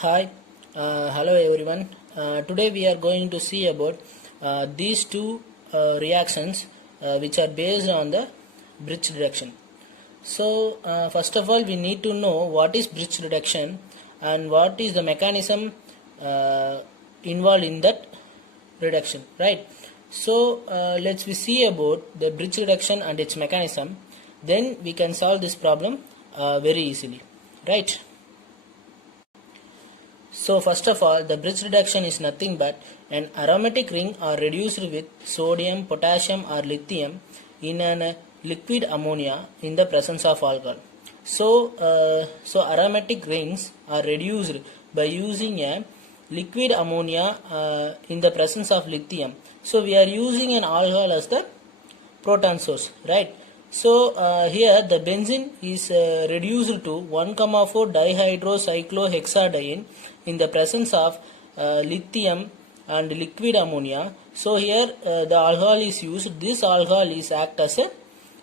Hello everyone. Today we are going to see about these two reactions which are based on the bridge reduction. So first of all we need to know what is bridge reduction and what is the mechanism involved in that reduction, right? So let's we see about the bridge reduction and its mechanism, then we can solve this problem very easily, right? So first of all, the bridge reduction is nothing but an aromatic ring are reduced with sodium, potassium or lithium in an liquid ammonia in the presence of alcohol. So aromatic rings are reduced by using a liquid ammonia in the presence of lithium. So we are using an alcohol as the proton source, right? So here the benzene is reduced to 1,4 dihydrocyclohexadiene in the presence of lithium and liquid ammonia. So here the alcohol is used. This alcohol is act as a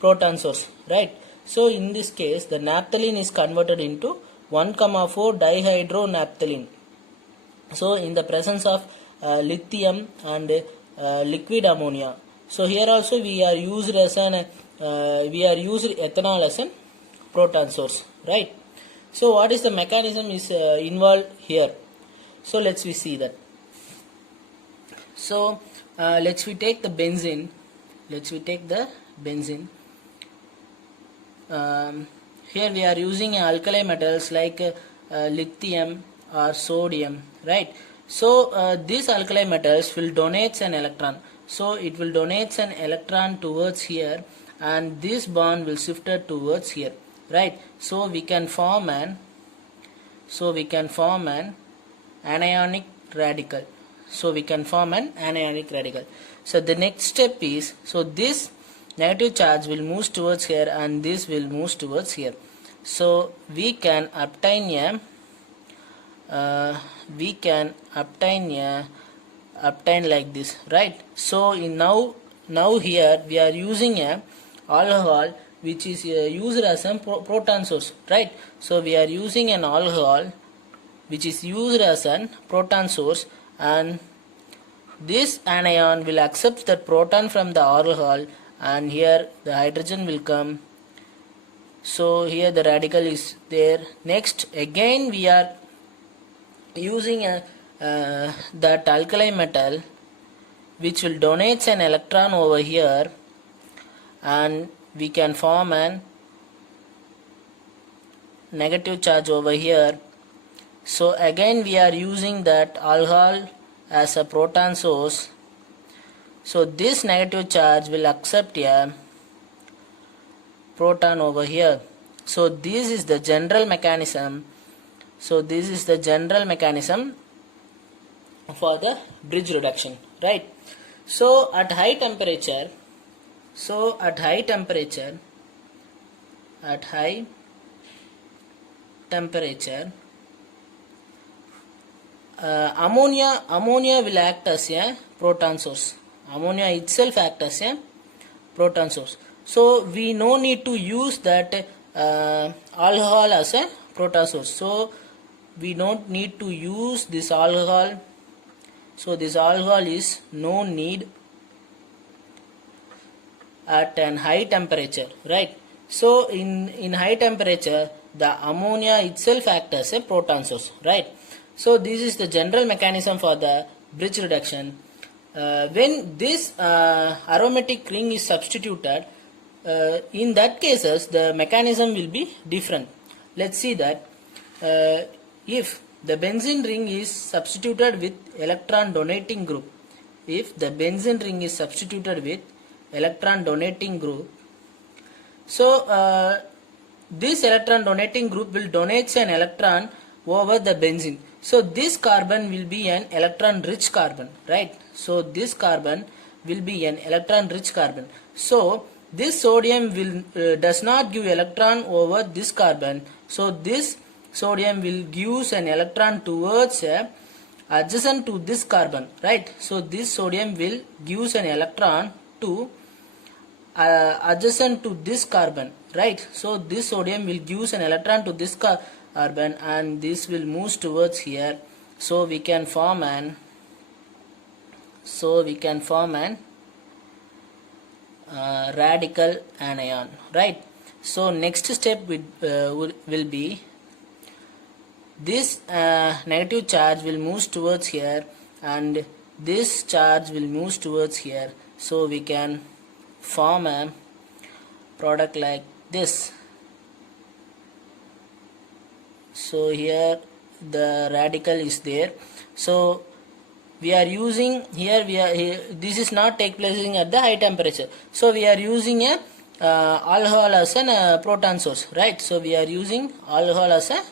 proton source, right? So in this case the naphthalene is converted into 1,4 dihydronaphthalene. So in the presence of lithium and liquid ammonia. So here also we are used ethanol as a proton source, right? So what is the mechanism is involved here? So let's we see that. So let's we take the benzene. Here we are using alkali metals like lithium or sodium, right? So these alkali metals will donate an electron. So it will donate an electron towards here, and this bond will shift towards here, right? So we can form an anionic radical. So the next step is, so this negative charge will move towards here and this will move towards here. So we can obtain like this, right? So in now here we are using a alcohol which is used as a proton source, right? So we are using an alcohol which is used as a proton source, and this anion will accept the proton from the alcohol, and here the hydrogen will come. So here the radical is there. Next again we are using that alkali metal which will donate an electron over here, and we can form an negative charge over here. So again we are using that alcohol as a proton source. So this negative charge will accept a proton over here. So this is the general mechanism. For the bridge reduction, right? So at high temperature, ammonia will act as a proton source. Ammonia itself act as a proton source. So we no need to use that alcohol as a proton source. So we don't need to use this alcohol. So this alcohol is no need at an high temperature, right? So in high temperature the ammonia itself acts as a proton source, right? So this is the general mechanism for the bridge reduction. When this aromatic ring is substituted, in that cases the mechanism will be different. Let's see that if the benzene ring is substituted with electron donating group, so this electron donating group will donate an electron over the benzene. So this carbon will be an electron rich carbon, right? So this carbon will be an electron rich carbon. So this sodium will does not give electron over this carbon. So this sodium will give an electron towards adjacent to this carbon, right? So this sodium will give an electron to adjacent to this carbon, right? So this sodium will give an electron to this carbon, and this will move towards here, so we can form an radical anion, right? So next step will be this negative charge will move towards here, and this charge will move towards here, so we can form a product like this. So here the radical is there. So we are using here, this is not take place at the high temperature, so we are using a alcohol as a proton source, right? So we are using alcohol as a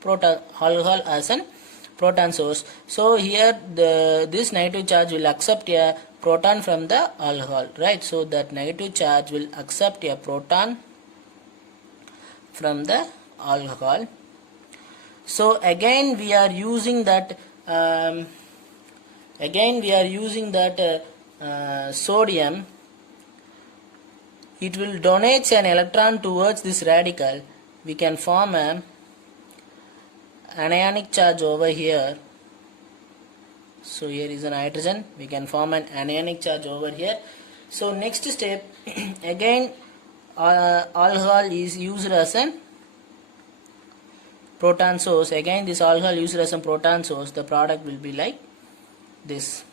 proton source. So here this negative charge will accept a proton from the alcohol, right? So that negative charge will accept a proton from the alcohol. So again we are using that sodium. It will donate an electron towards this radical. We can form a anionic charge over here. So here is an hydrogen, we can form an anionic charge over here. So next step, again alcohol is used as a proton source. Again this alcohol used as a proton source, the product will be like this.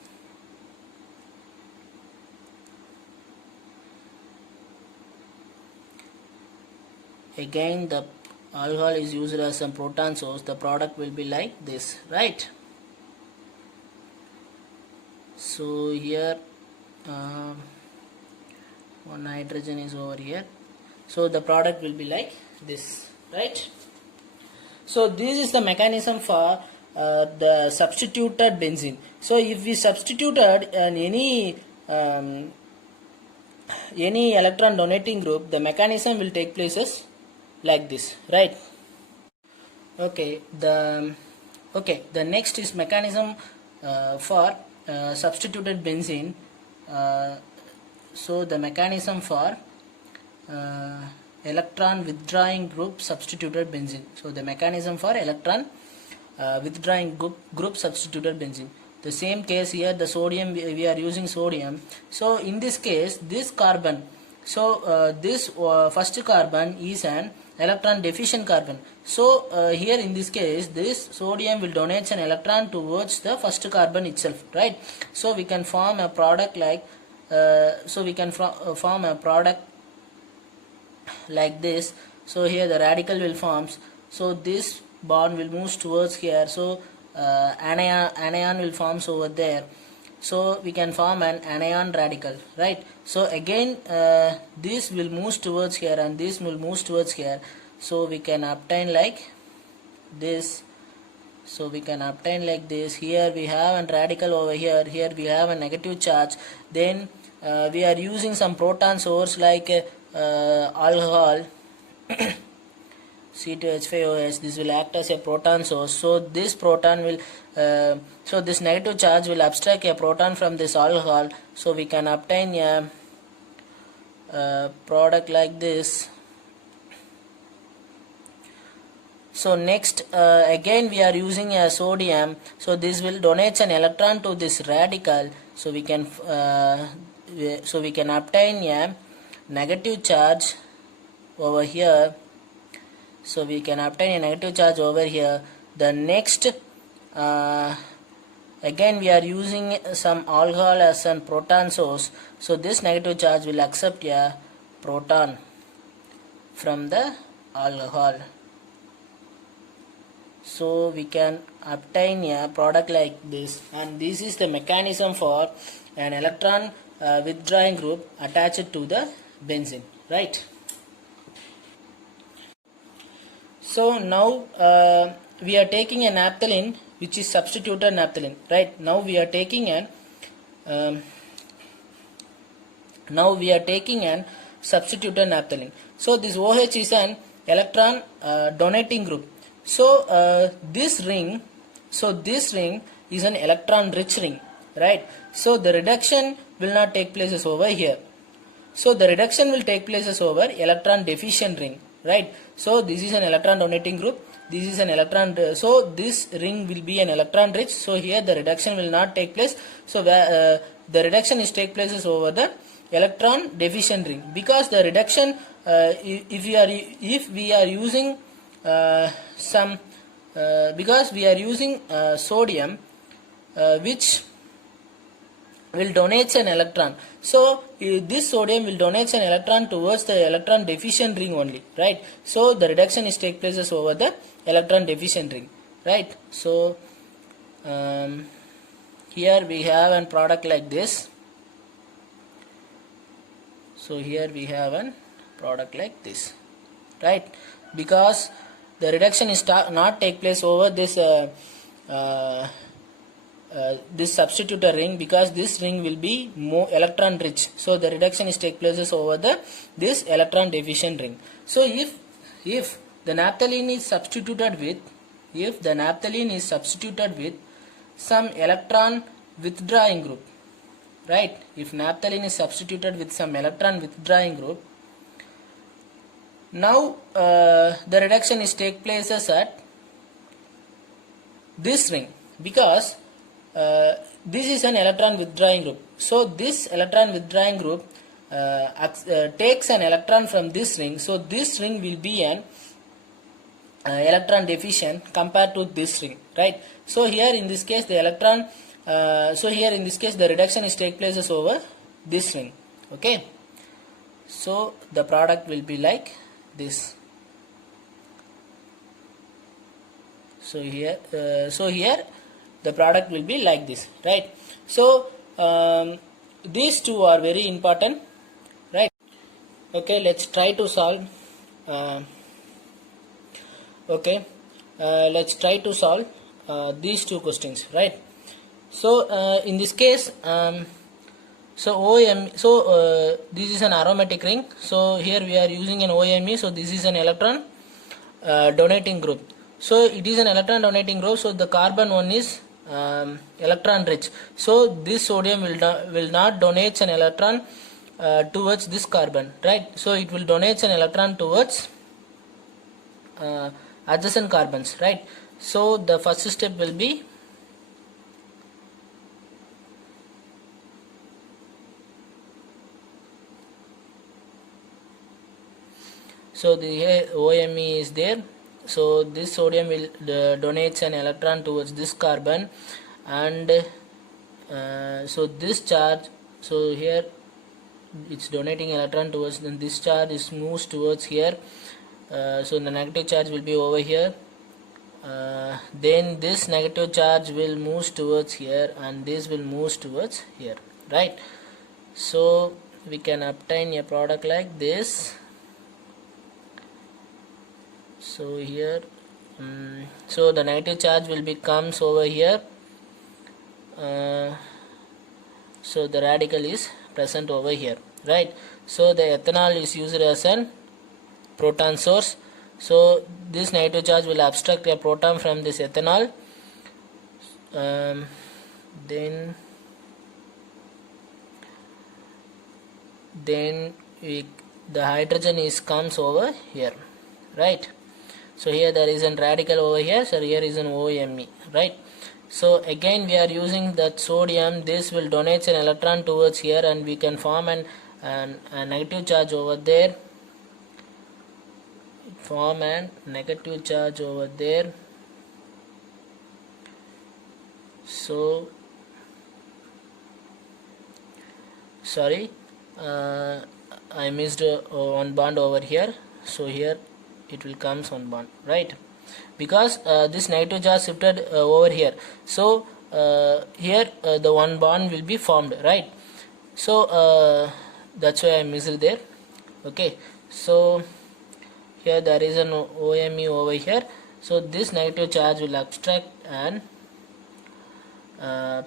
Again the alcohol is used as a proton source, the product will be like this, right? So here one hydrogen is over here, so the product will be like this, right? So this is the mechanism for the substituted benzene. So if we substituted any electron donating group, the mechanism will take places like this, right? Okay, the next is mechanism for substituted benzene. So the mechanism for electron withdrawing group substituted benzene. So the mechanism for electron withdrawing group substituted benzene. The same case here, the sodium, we are using sodium. So in this case, this carbon, so this first carbon is an electron deficient carbon. So here in this case, this sodium will donate an electron towards the first carbon itself, right? So we can form a product like form a product like this. So here the radical will forms, so this bond will move towards here, so anion will forms over there, so we can form an anion radical, right? So again this will move towards here and this will move towards here, so we can obtain like this. So we can obtain like this. Here we have a radical over here, here we have a negative charge, then we are using some proton source like alcohol C2H5OH. This will act as a proton source. So this proton will so this negative charge will abstract a proton from this alcohol, so we can obtain a product like this. So next again we are using a sodium, so this will donate an electron to this radical, so we can obtain a negative charge over here. So we can obtain a negative charge over here. The next again we are using some alcohol as a proton source, so this negative charge will accept a proton from the alcohol, so we can obtain a product like this. And this is the mechanism for an electron withdrawing group attached to the benzene, right? So now we are taking a naphthalene which is substituted naphthalene, right? Now we are taking an substituted naphthalene. So this OH is an electron donating group. So this ring is an electron rich ring, right? So the reduction will not take place over here. So the reduction will take place over electron deficient ring, right? So this is an electron donating group. this is an electron, so this ring will be an electron rich, so here the reduction will not take place. So the reduction is take places over the electron deficient ring, because the reduction, if we are using because we are using sodium, which will donate an electron, so this sodium will donate an electron towards the electron deficient ring only, right? So the reduction is take places over the electron deficient ring, right? So here we have a product like this. So here we have a product like this, right? Because the reduction is not take place over this this substituted ring, because this ring will be more electron rich, so the reduction is take places over this electron deficient ring. So if the naphthalene is substituted with some electron withdrawing group, right? If naphthalene is substituted with some electron withdrawing group, now the reduction is take places at this ring, because this is an electron withdrawing group. So this electron withdrawing group takes an electron from this ring, so this ring will be an electron deficient compared to this ring, right? So here in this case the electron, the reduction is take places over this ring, okay? So the product will be like this. So here the product will be like this, right? So these two are very important, right? Okay, let's try to solve let's try to solve these two questions, right? So in this case, this is an aromatic ring, so here we are using an OMe, so this is an electron donating group. So it is an electron donating group, so the carbon one is electron rich, so this sodium will not donate an electron towards this carbon, right? So it will donate an electron towards adjacent carbons, right? So the first step will be so the OMe is there, so this sodium will donates an electron towards this carbon, and so this charge, so here it's donating electron towards, then this charge is moves towards here, so the negative charge will be over here, then this negative charge will move towards here, and this will move towards here, right? So we can obtain a product like this. So here so the negative charge will be comes over here, so the radical is present over here, right? So the ethanol is used as an proton source, so this negative charge will abstract a proton from this ethanol, then the hydrogen is comes over here, right? So here there is a radical over here, so here is an OMe, right? So again we are using that sodium, this will donate an electron towards here, and we can form a negative charge over there, so sorry, I missed one bond over here, so here it will comes one bond, right? Because this negative charge shifted over here, so here the one bond will be formed, right? So that's why I missed there, okay? So here there is an OMe over here, so this negative charge will abstract an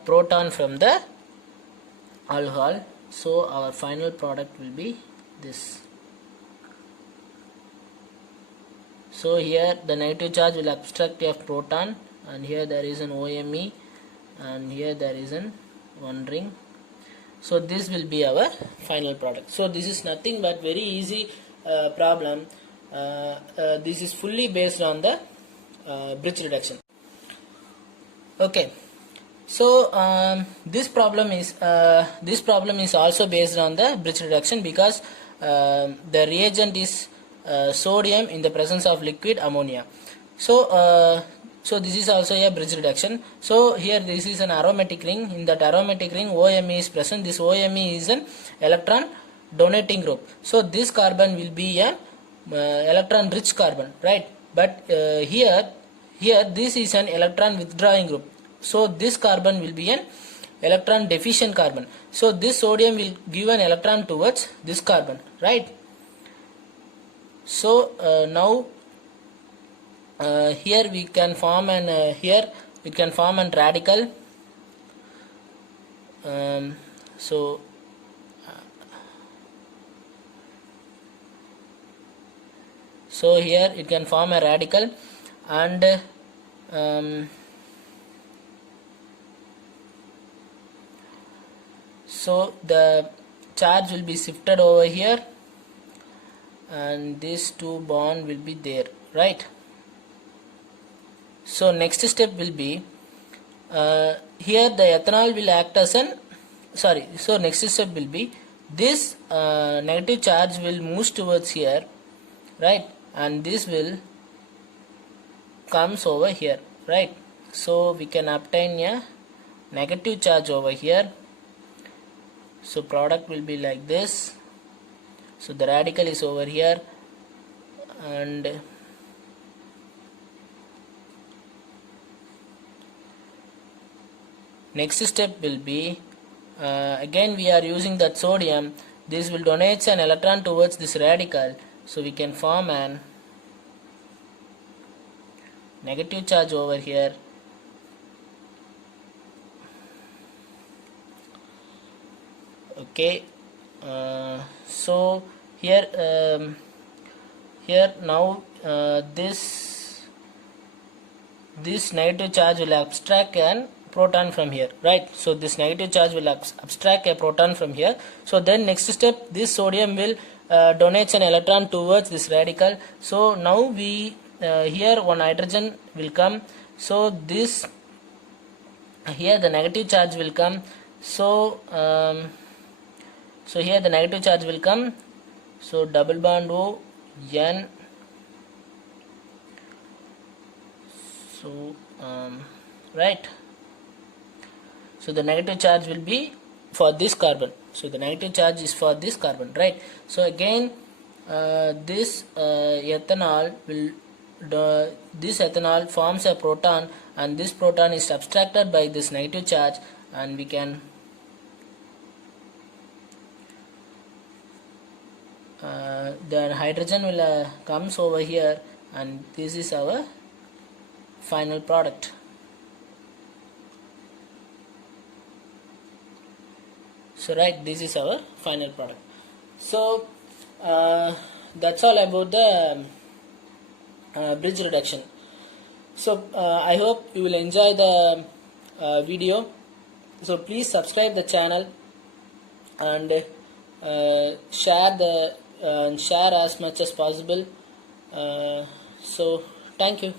proton from the alcohol, so our final product will be this. So here the negative charge will abstract a proton, and here there is an OMe, and here there is an one ring. So this will be our final product. So this is nothing but very easy problem. This is fully based on the bridge reduction. Okay, so this problem is also based on the bridge reduction because the reagent is sodium in the presence of liquid ammonia. So this is also a bridge reduction. So here this is an aromatic ring. In that aromatic ring OMe is present. This OMe is an electron donating group. So this carbon will be a electron rich carbon, right? But here this is an electron withdrawing group. So this carbon will be an electron deficient carbon. So this sodium will give an electron towards this carbon, right? So now here we can form an radical. So here it can form a radical, and so the charge will be shifted over here, and these two bond will be there, right? So next step will be here the ethanol will act as an so next step will be this negative charge will move towards here, right? And this will comes over here, right? So we can obtain a negative charge over here. So product will be like this. So the radical is over here, and next step will be again we are using that sodium. This will donate an electron towards this radical, so we can form an negative charge over here. Okay, so here now this negative charge will abstract an proton from here, right? So this negative charge will abstract a proton from here. So then next step, this sodium will donate an electron towards this radical. So now we here one hydrogen will come. So this here the negative charge will come. So so here the negative charge will come. So double bond O N. So right. So the negative charge will be for this carbon. So the negative charge is for this carbon, right? So again this ethanol forms a proton, and this proton is subtracted by this negative charge, and we can the hydrogen will comes over here, and this is our final product. So right, this is our final product. So that's all about the bridge reduction. So I hope you will enjoy the video. So please subscribe the channel and share as much as possible. So thank you.